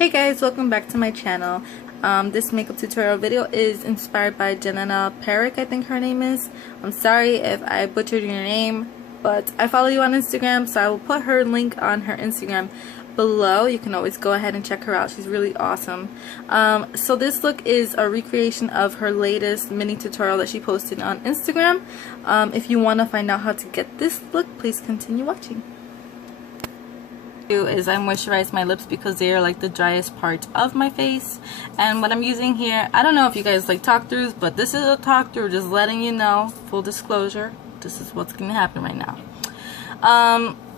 Hey guys, welcome back to my channel. This makeup tutorial video is inspired by Janana Parik, I think her name is. I'm sorry if I butchered your name, but I follow you on Instagram, so I will put her link on her Instagram below. You can always go ahead and check her out. She's really awesome. So this look is a recreation of her latest mini tutorial that she posted on Instagram. If you want to find out how to get this look, please continue watching. Is I moisturize my lips because they are like the driest part of my face, and what I'm using here, I don't know if you guys like talk throughs, but this is a talk through, just letting you know, full disclosure, this is what's going to happen right now.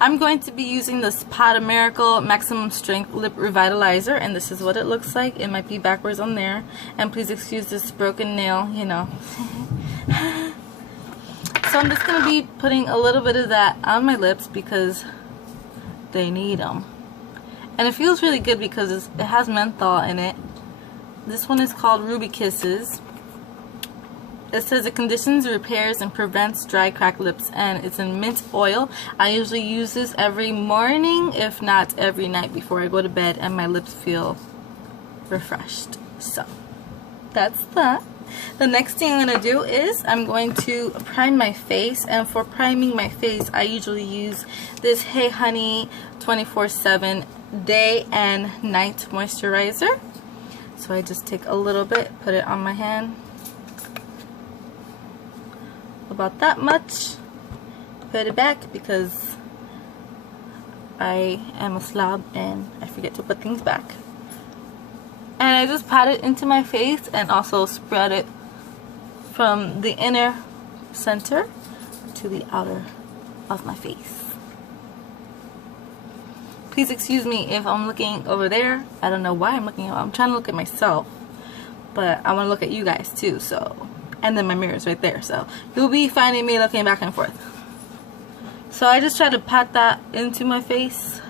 I'm going to be using this Pot of Miracle Maximum Strength Lip Revitalizer, and this is what it looks like. It might be backwards on there, and please excuse this broken nail, you know. So I'm just going to be putting a little bit of that on my lips because they need them, and it feels really good because it has menthol in it. This one is called Ruby Kisses. It says it conditions, repairs, and prevents dry, cracked lips, and it's in mint oil. I usually use this every morning, if not every night before I go to bed, and my lips feel refreshed. So that's that. The next thing I'm going to do is I'm going to prime my face, and for priming my face I usually use this Hey Honey 24/7 day and night moisturizer. So I just take a little bit, put it on my hand, about that much, put it back because I am a slob and I forget to put things back. And I just pat it into my face and also spread it from the inner center to the outer of my face. Please excuse me if I'm looking over there. I don't know why I'm looking. I'm trying to look at myself, but I want to look at you guys too. So, and then my mirror's right there. So you'll be finding me looking back and forth. So I just try to pat that into my face.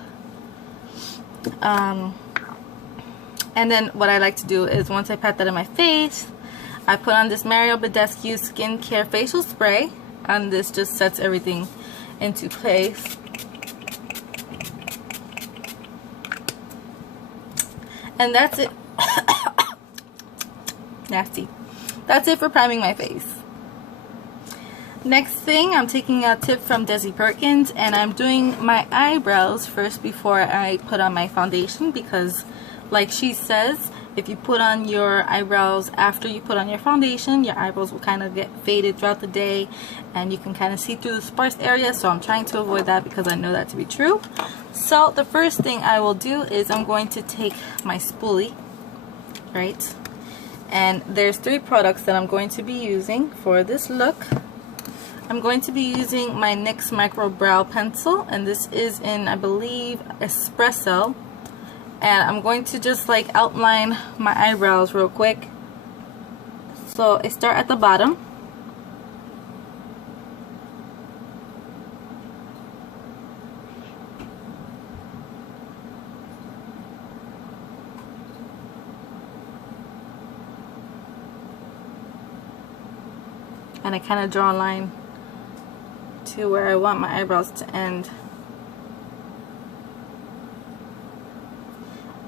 And then what I like to do is once I pat that in my face, I put on this Mario Badescu Skincare Facial Spray, and this just sets everything into place. And that's it. Nasty. That's it for priming my face. Next thing, I'm taking a tip from Desi Perkins, and I'm doing my eyebrows first before I put on my foundation because, like she says, if you put on your eyebrows after you put on your foundation, your eyebrows will kind of get faded throughout the day and you can kind of see through the sparse area. So I'm trying to avoid that because I know that to be true. So the first thing I will do is I'm going to take my spoolie, right? And there's 3 products that I'm going to be using for this look. I'm going to be using my NYX Micro Brow Pencil, and this is in, I believe, Espresso. And I'm going to just like outline my eyebrows real quick. So I start at the bottom. And I kind of draw a line to where I want my eyebrows to end.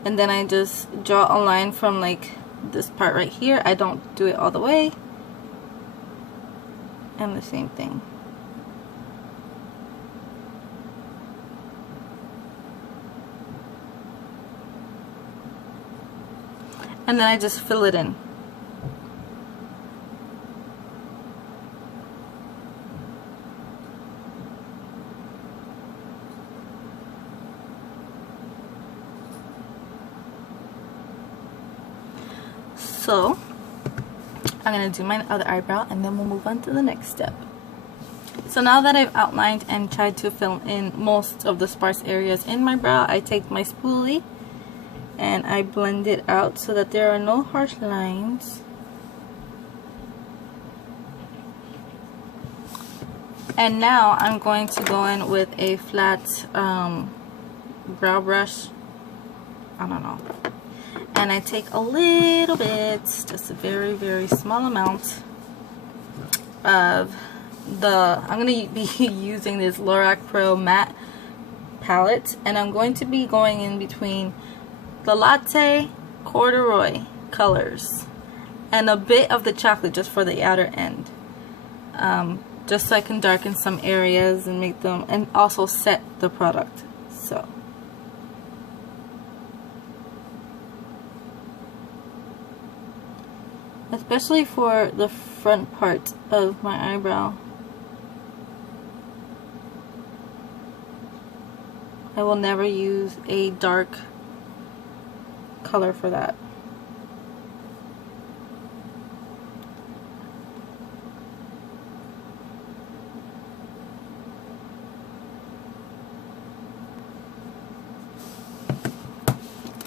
And then I just draw a line from like this part right here. I don't do it all the way. And the same thing. And then I just fill it in. So I'm going to do my other eyebrow and then we'll move on to the next step. So now that I've outlined and tried to fill in most of the sparse areas in my brow, I take my spoolie and I blend it out so that there are no harsh lines. And now I'm going to go in with a flat brow brush. I don't know. And I take a little bit, just a very, very small amount of I'm going to be using this Lorac Pro Matte palette, and I'm going to be going in between the latte corduroy colors and a bit of the chocolate just for the outer end, just so I can darken some areas and make them, and also set the product. So especially for the front part of my eyebrow, I will never use a dark color for that.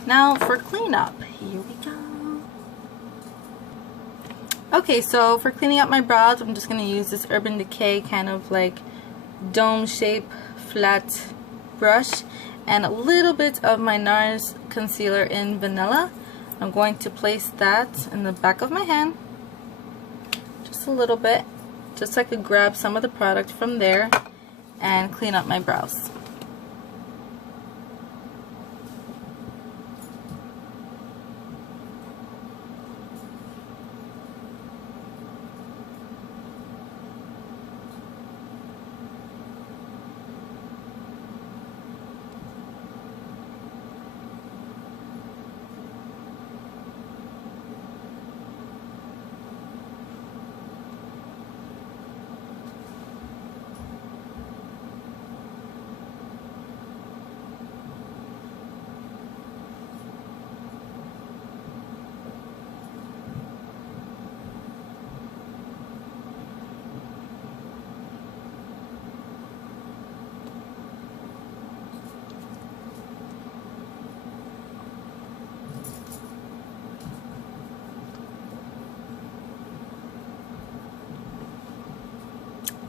Now for cleanup, here we go. Okay, so for cleaning up my brows, I'm just going to use this Urban Decay kind of like dome shape flat brush and a little bit of my NARS concealer in Vanilla. I'm going to place that in the back of my hand, just a little bit, just so I could grab some of the product from there and clean up my brows.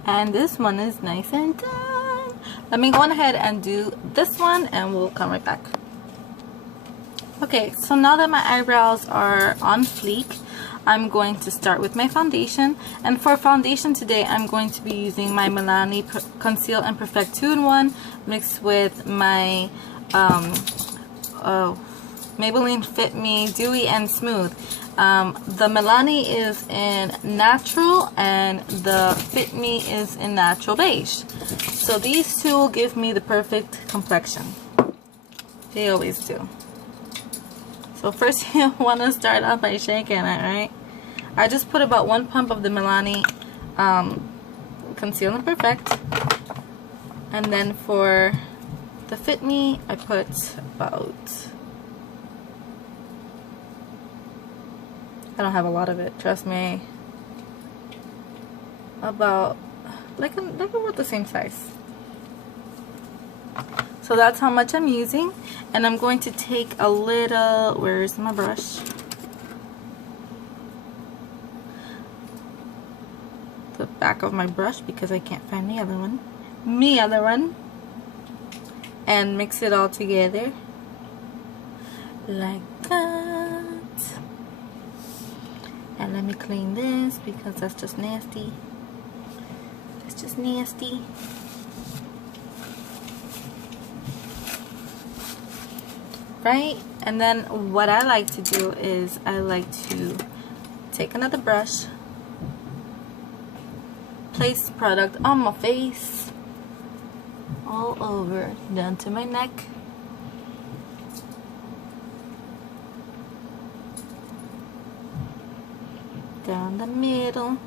And this one is nice and done. Let me go on ahead and do this one and we'll come right back. Okay, so now that my eyebrows are on fleek, I'm going to start with my foundation. And for foundation today, I'm going to be using my Milani Conceal and Perfect 2-in-1 mixed with my Maybelline Fit Me Dewy and Smooth. The Milani is in natural and the Fit Me is in natural beige. So these two will give me the perfect complexion. They always do. So first you want to start off by shaking it, right? I just put about 1 pump of the Milani Conceal and Perfect. And then for the Fit Me, I put about... I don't have a lot of it, trust me. About like about the same size. So that's how much I'm using, and I'm going to take a little. Where's my brush? The back of my brush because I can't find the other one. And mix it all together like that. And let me clean this because that's just nasty. That's just nasty. Right? And then what I like to do is I like to take another brush, place the product on my face, all over, down to my neck. Down the middle.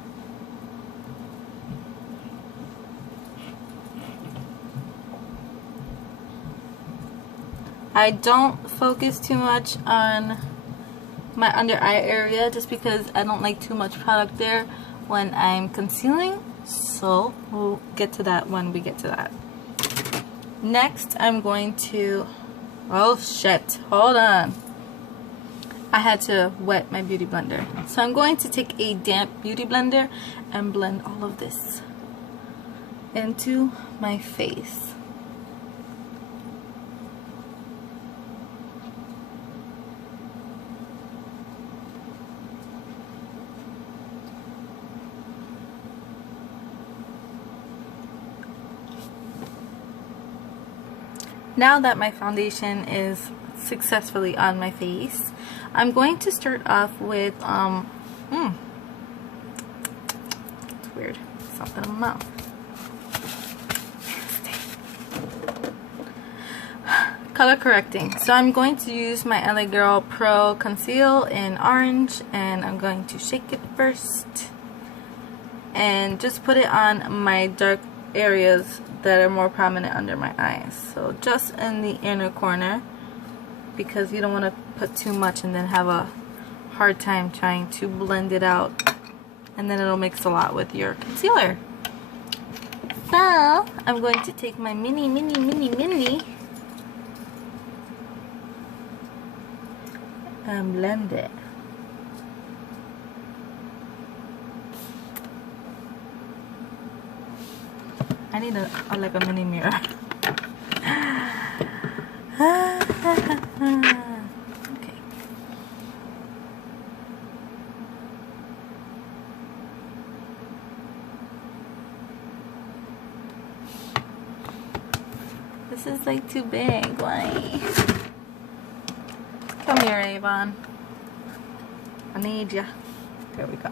I don't focus too much on my under eye area just because I don't like too much product there when I'm concealing. So we'll get to that when we get to that. Next I'm going to, oh shit, hold on. I had to wet my beauty blender. So I'm going to take a damp beauty blender and blend all of this into my face. Now that my foundation is successfully on my face. I'm going to start off with it's weird, something in my mouth. Color correcting. So I'm going to use my LA Girl Pro Conceal in orange, and I'm going to shake it first and just put it on my dark areas that are more prominent under my eyes. So just in the inner corner, because you don't want to put too much and then have a hard time trying to blend it out, and then it'll mix a lot with your concealer. So I'm going to take my mini and blend it. I need like a mini mirror. Okay. This is like too big. Why? Come here, Avon. I need ya. There we go.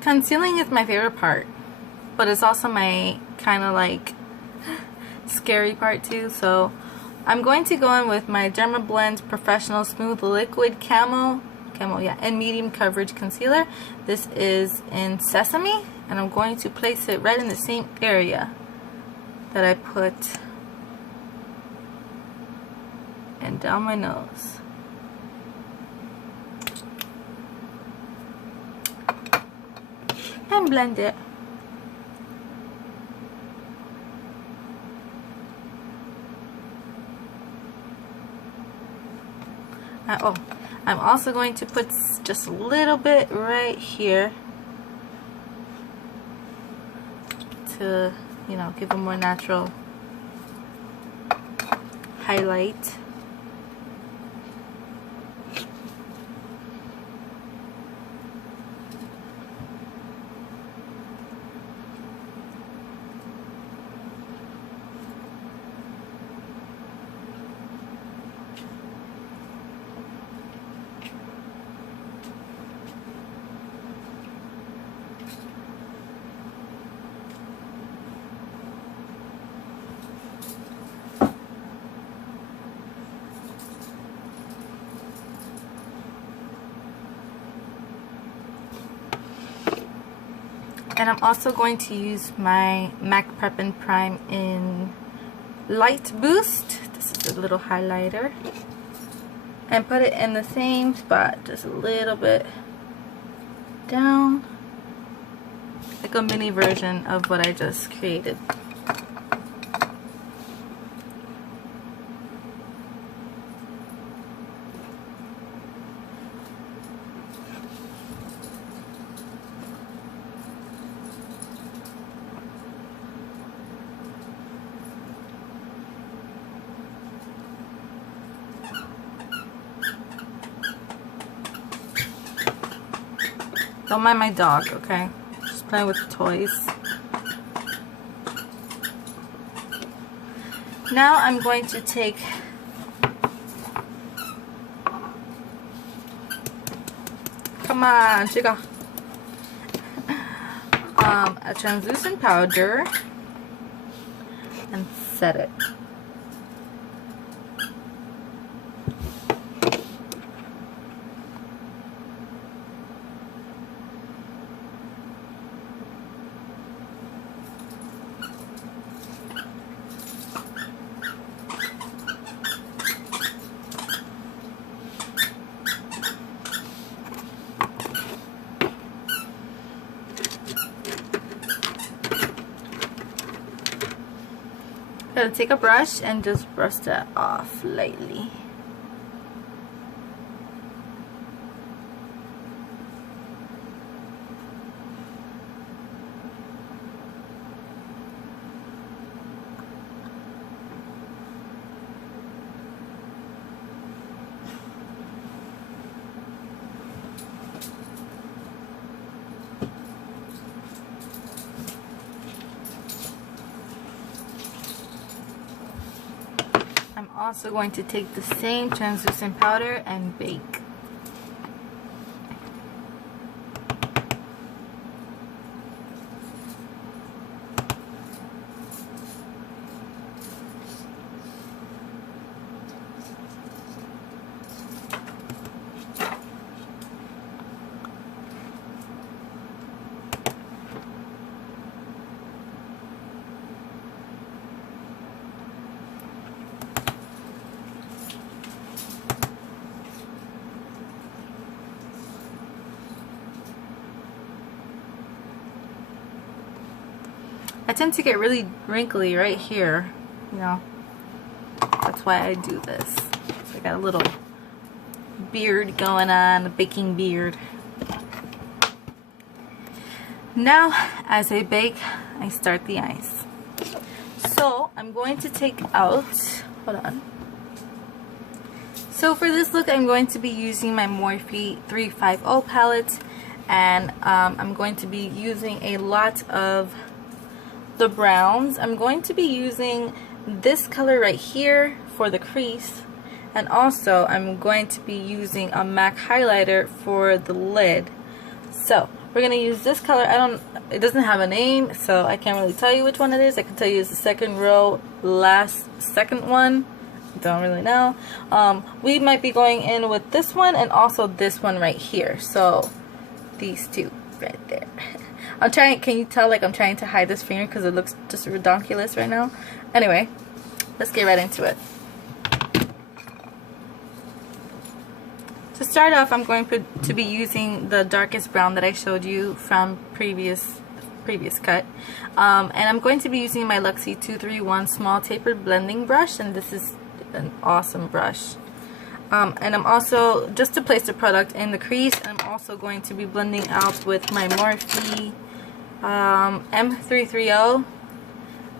Concealing is my favorite part, but it's also my kind of like scary part too. So I'm going to go in with my Dermablend Professional Smooth Liquid Camo, yeah, and medium coverage concealer. This is in Sesame, and I'm going to place it right in the same area that I put and down my nose. And blend it. Oh, I'm also going to put just a little bit right here to, you know, give a more natural highlight. And I'm also going to use my MAC Prep and Prime in Light Boost. This is a little highlighter. And put it in the same spot, just a little bit down. Like a mini version of what I just created. Don't mind my dog, okay? Just playing with the toys. Now I'm going to take come on, chica. A translucent powder and set it. Gonna take a brush and just brush that off lightly. I'm also going to take the same translucent powder and bake. I tend to get really wrinkly right here, you know. That's why I do this. So I got a little beard going on, a baking beard. Now, as I bake, I start the ice. So I'm going to take out, hold on. So for this look, I'm going to be using my Morphe 350 palette, and I'm going to be using a lot of the browns. I'm going to be using this color right here for the crease, and also I'm going to be using a MAC highlighter for the lid. So we're going to use this color. It doesn't have a name, so I can't really tell you which one it is. I can tell you it's the second row, second one. Don't really know. We might be going in with this one and also this one right here. So these two right there. I'm trying, can you tell, like, I'm trying to hide this finger because it looks just redonkulous right now. Anyway, let's get right into it. To start off, I'm going to be using the darkest brown that I showed you from previous cut. And I'm going to be using my Luxie 231 small tapered blending brush, and this is an awesome brush. And I'm also, just to place the product in the crease, I'm also going to be blending out with my Morphe M330.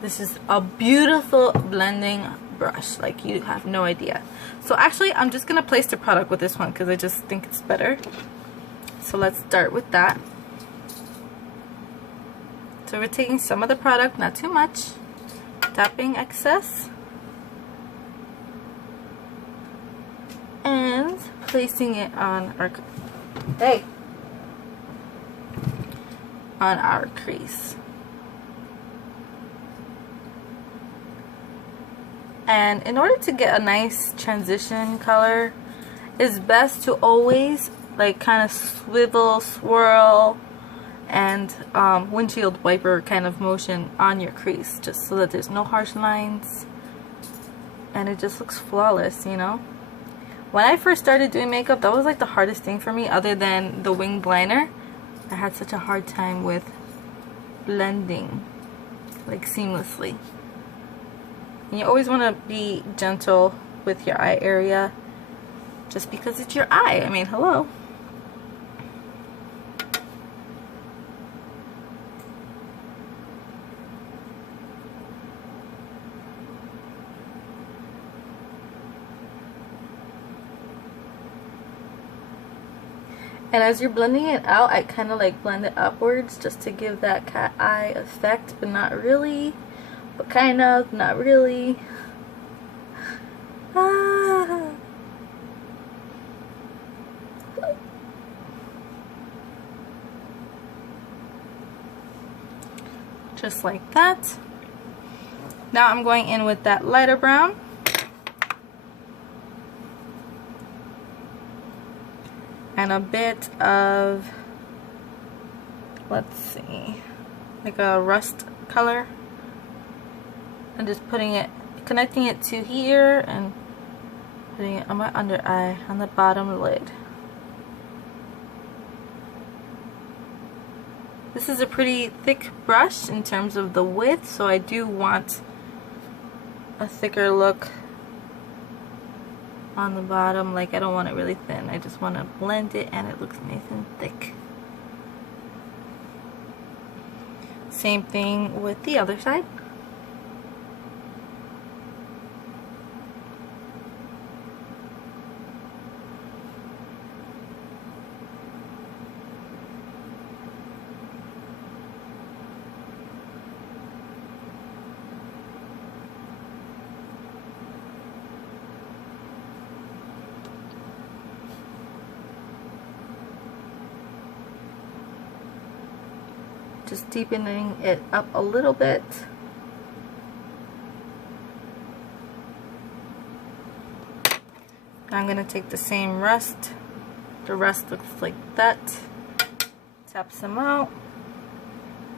This is a beautiful blending brush, like you have no idea. So actually, I'm just gonna place the product with this one because I just think it's better. So let's start with that. So we're taking some of the product, not too much, tapping excess, and placing it on our crease. And in order to get a nice transition color, it's best to always like kind of swivel, swirl, and windshield wiper kind of motion on your crease, just so that there's no harsh lines and it just looks flawless, you know. When I first started doing makeup, that was like the hardest thing for me, other than the winged liner. I had such a hard time with blending like seamlessly. And you always want to be gentle with your eye area, just because it's your eye. I mean, hello. And as you're blending it out, I kind of like blend it upwards just to give that cat eye effect, but not really, but kind of, not really. Ah. Just like that. Now I'm going in with that lighter brown. And a bit of, let's see, like a rust color, and just putting it, connecting it to here and putting it on my under eye on the bottom lid. This is a pretty thick brush in terms of the width, so I do want a thicker look on the bottom. Like, I don't want it really thin, I just want to blend it and it looks nice and thick. Same thing with the other side. just deepening it up a little bit. Now I'm going to take the same rust. The rust looks like that. Tap some out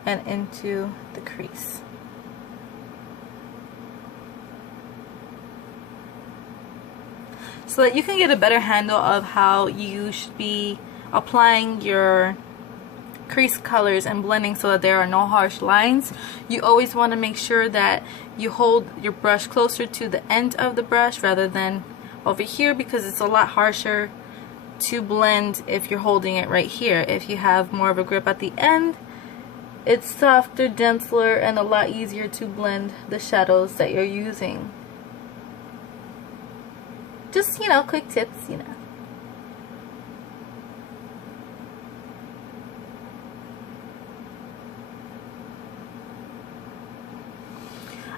and into the crease. So that you can get a better handle of how you should be applying your crease colors and blending so that there are no harsh lines. You always want to make sure that you hold your brush closer to the end of the brush rather than over here, because it's a lot harsher to blend if you're holding it right here. If you have more of a grip at the end, it's softer, gentler, and a lot easier to blend the shadows that you're using. Just, you know, quick tips, you know.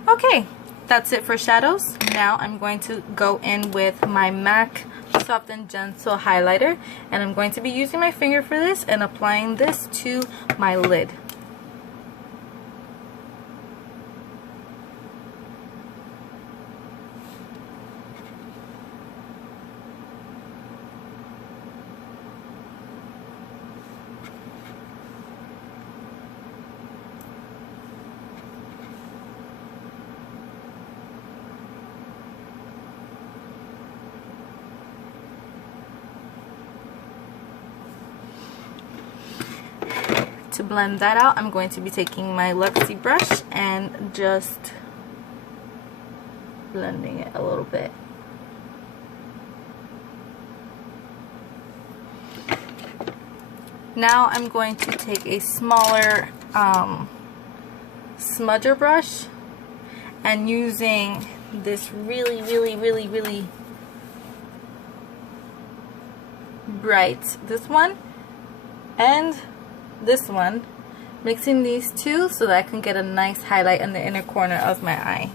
Okay, that's it for shadows. Now I'm going to go in with my MAC Soft and Gentle highlighter, and I'm going to be using my finger for this and applying this to my lid. To blend that out, I'm going to be taking my Luxie brush and just blending it a little bit. Now I'm going to take a smaller smudger brush, and using this really bright, this one and this one, mixing these two so that I can get a nice highlight in the inner corner of my eye.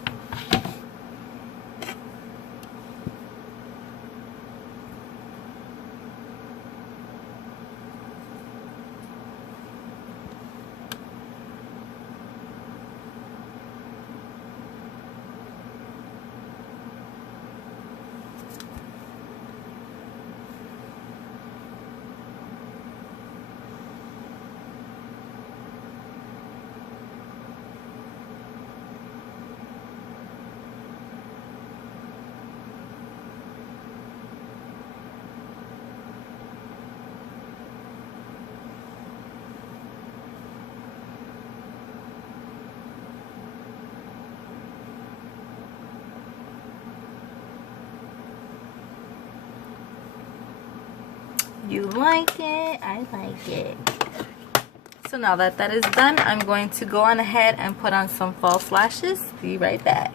You like it? I like it. So now that that is done, I'm going to go on ahead and put on some false lashes. Be right back.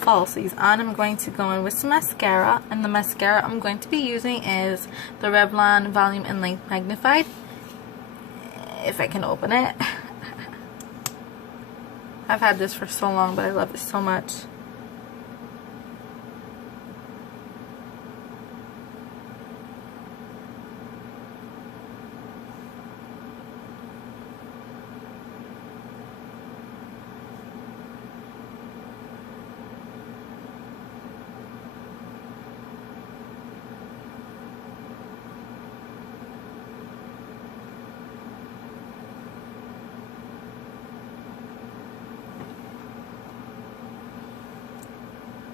Falsies on, I'm going to go in with some mascara, and the mascara I'm going to be using is the Revlon Volume and Length Magnified. If I can open it. I've had this for so long, but I love it so much.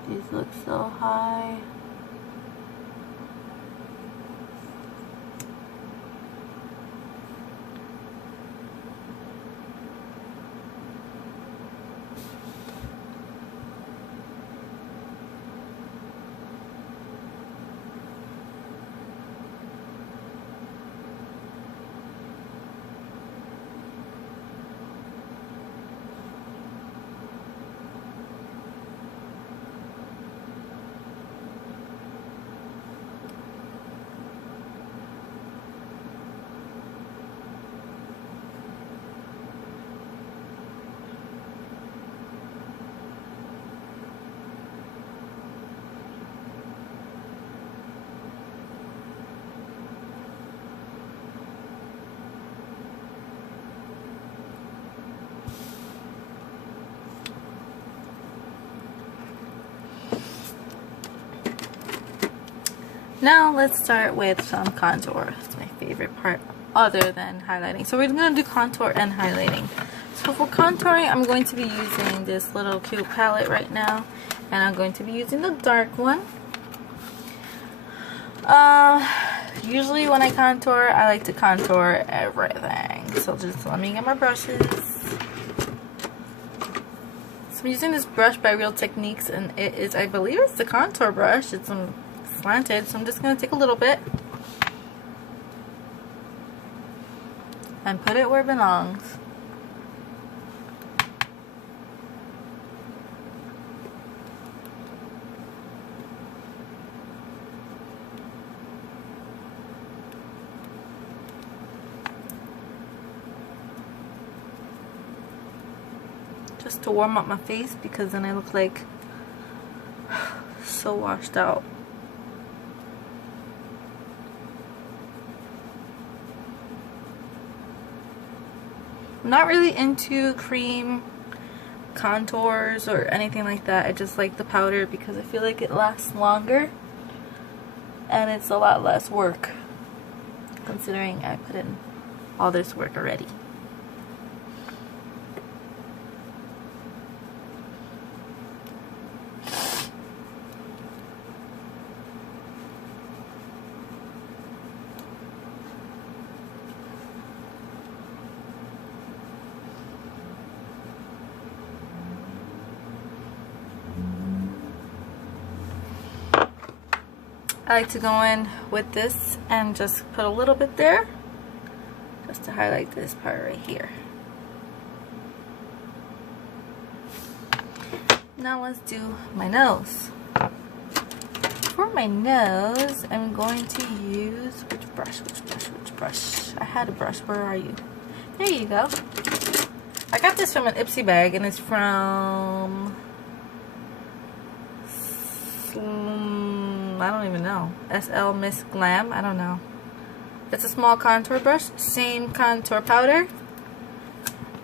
These look so high. Now let's start with some contour. It's my favorite part other than highlighting. So we're going to do contour and highlighting. So for contouring, I'm going to be using this little cute palette right now. And I'm going to be using the dark one. Usually when I contour, I like to contour everything. So just let me get my brushes. So I'm using this brush by Real Techniques, and it is, I believe it's the contour brush. It's slanted, so I'm just going to take a little bit and put it where it belongs. Just to warm up my face, because then I look like so washed out. I'm not really into cream contours or anything like that. I just like the powder because I feel like it lasts longer and it's a lot less work, considering I put in all this work already. I like to go in with this and just put a little bit there, just to highlight this part right here. Now let's do my nose. For my nose, I'm going to use, which brush? I had a brush, where are you? There you go. I got this from an Ipsy bag, and it's from, I don't even know, SL Miss Glam, I don't know. It's a small contour brush, same contour powder,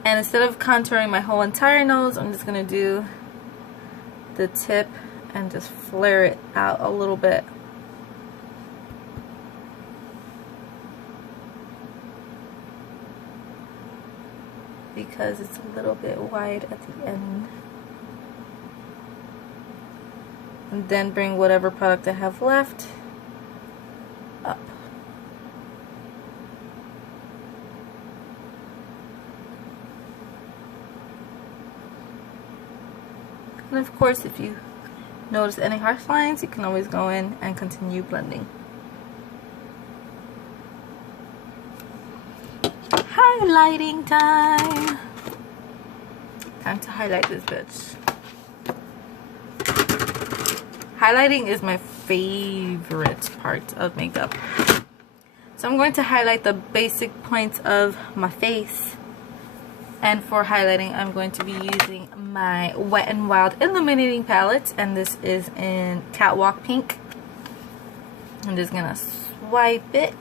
and instead of contouring my whole entire nose, I'm just going to do the tip and just flare it out a little bit. Because it's a little bit wide at the end. And then bring whatever product I have left up. And of course, if you notice any harsh lines, you can always go in and continue blending. Highlighting time! Time to highlight this bitch. Highlighting is my favorite part of makeup. So I'm going to highlight the basic points of my face. And for highlighting, I'm going to be using my Wet n Wild Illuminating Palette. And this is in Catwalk Pink. I'm just going to swipe it.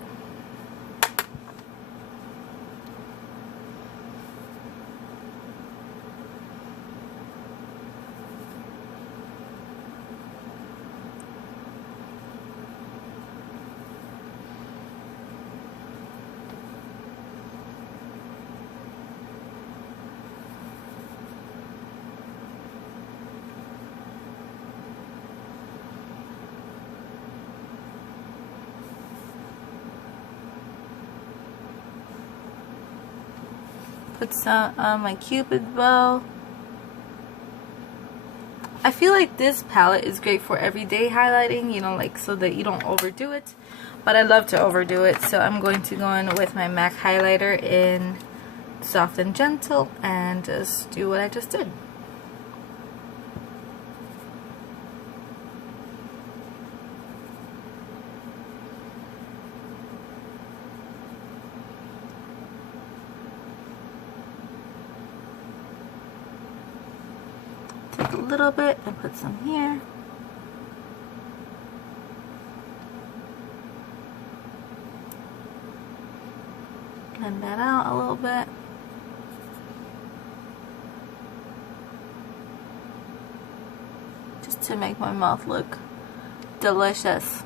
Put some on my Cupid bow. I feel like this palette is great for everyday highlighting, you know, like so that you don't overdo it. But I love to overdo it, so I'm going to go in with my MAC highlighter in Soft and Gentle and just do what I just did. Take a little bit and put some here. Blend that out a little bit. Just to make my mouth look delicious.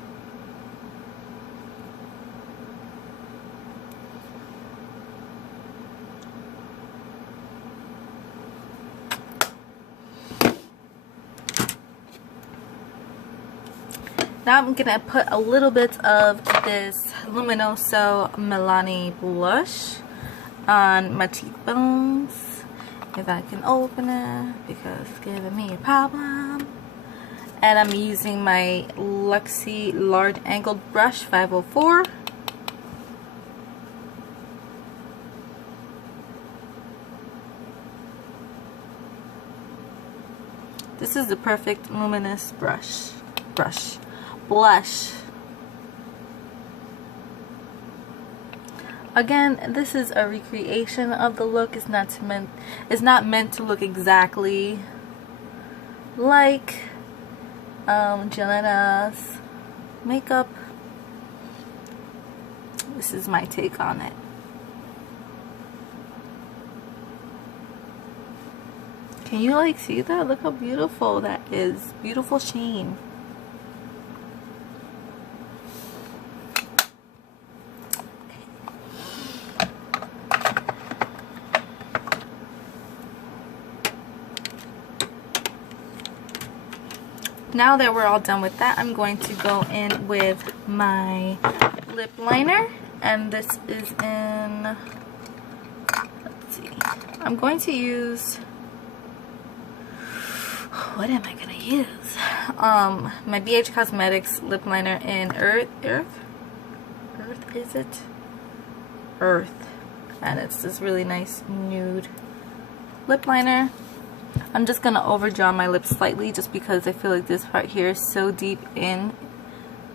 Now I'm gonna put a little bit of this Luminoso Milani blush on my cheekbones. If I can open it, because it's giving me a problem. And I'm using my Luxie Large Angled Brush 504. This is the perfect luminous blush. Again, this is a recreation of the look. It's not meant to look exactly like Jelena's makeup. This is my take on it. Can you like see that? Look how beautiful that is. Beautiful sheen. Now that we're all done with that, I'm going to go in with my lip liner, and this is in, let's see, I'm going to use, what am I going to use? My BH Cosmetics lip liner in Earth, is it? Earth. And it's this really nice nude lip liner. I'm just going to overdraw my lips slightly just because I feel like this part here is so deep in.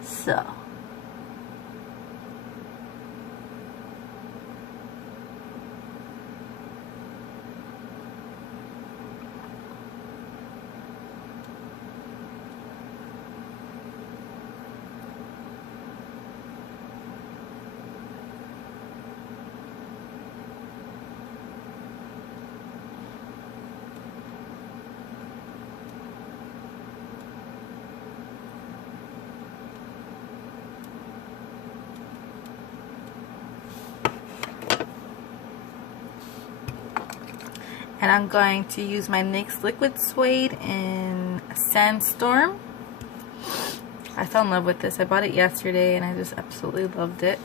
So. And I'm going to use my NYX Liquid Suede in Sandstorm. I fell in love with this. I bought it yesterday and I just absolutely loved it.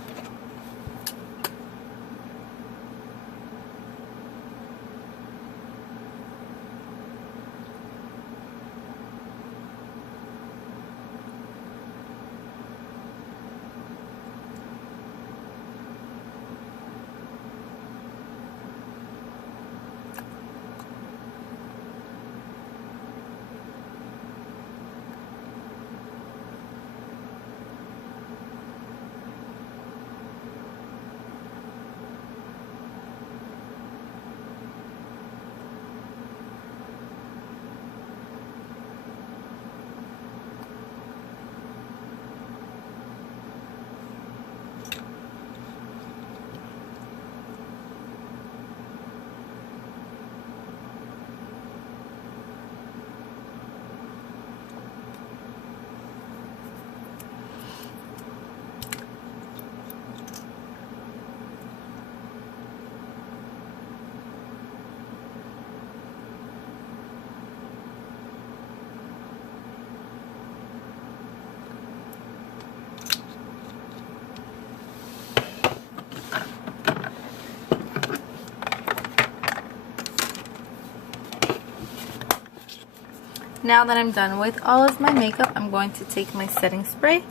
Now that I'm done with all of my makeup, I'm going to take my setting spray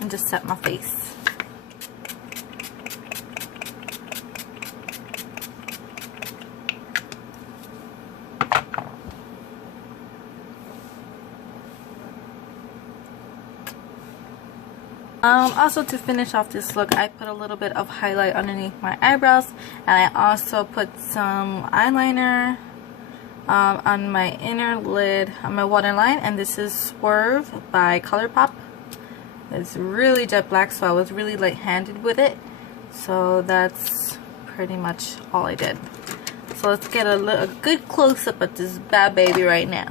and just set my face. Also, to finish off this look, I put a little bit of highlight underneath my eyebrows, and I also put some eyeliner on my inner lid, on my waterline, and this is Swerve by ColourPop. It's really jet black, so I was really light-handed with it. So that's pretty much all I did. So let's get a good close-up at this bad baby right now.